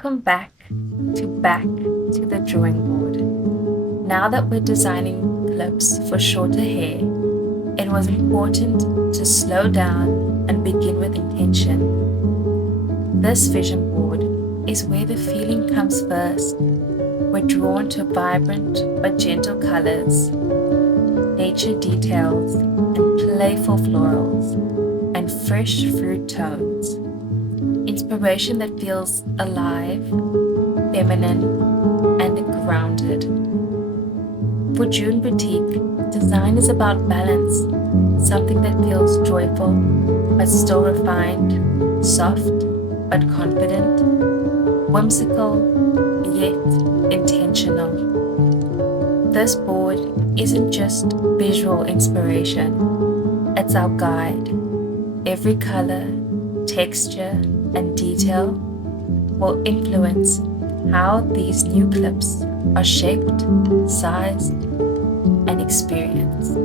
Back to the drawing board. Now that we're designing clips for shorter hair, it was important to slow down and begin with intention. This vision board is where the feeling comes first. We're drawn to vibrant but gentle colors, nature details, and playful florals, and fresh fruit tones. Inspiration that feels alive, feminine, and grounded. For June Boutique, design is about balance, something that feels joyful but still refined, soft but confident, whimsical yet intentional. This board isn't just visual inspiration, it's our guide. Every color, texture, and detail will influence how these new clips are shaped, sized, and experienced.